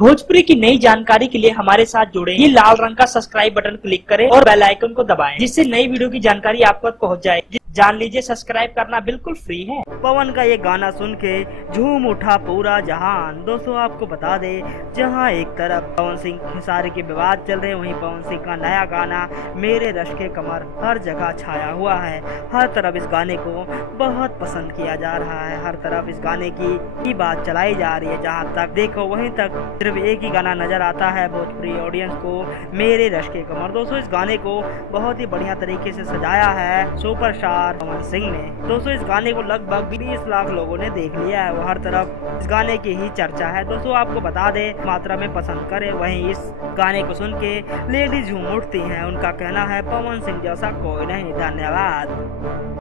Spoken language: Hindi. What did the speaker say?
भोजपुरी की नई जानकारी के लिए हमारे साथ जुड़े। ये लाल रंग का सब्सक्राइब बटन क्लिक करें और बेल आइकन को दबाएं, जिससे नई वीडियो की जानकारी आप तक पहुंच जाए। जान लीजिए, सब्सक्राइब करना बिल्कुल फ्री है। पवन का ये गाना सुन के झूम उठा पूरा जहान। दोस्तों आपको बता दे, जहां एक तरफ पवन सिंह खेसारी के विवाद चल रहे, वहीं पवन सिंह का नया गाना मेरे रश के कमर हर जगह छाया हुआ है। हर तरफ इस गाने को बहुत पसंद किया जा रहा है। हर तरफ इस गाने की बात चलाई जा रही है। जहां तक देखो वहीं तक सिर्फ एक ही गाना नजर आता है भोजपुरी ऑडियंस को, मेरे रश के कमर। दोस्तों इस गाने को बहुत ही बढ़िया तरीके से सजाया है सुपरस्टार पवन सिंह ने। दोस्तों इस गाने को लगभग 20 लाख लोगों ने देख लिया है। वो हर तरफ इस गाने की ही चर्चा है। दोस्तों आपको बता दे, मात्रा में पसंद करे, वहीं इस गाने को सुन के लेडीज झूम उठती हैं। उनका कहना है पवन सिंह जैसा कोई नहीं। धन्यवाद।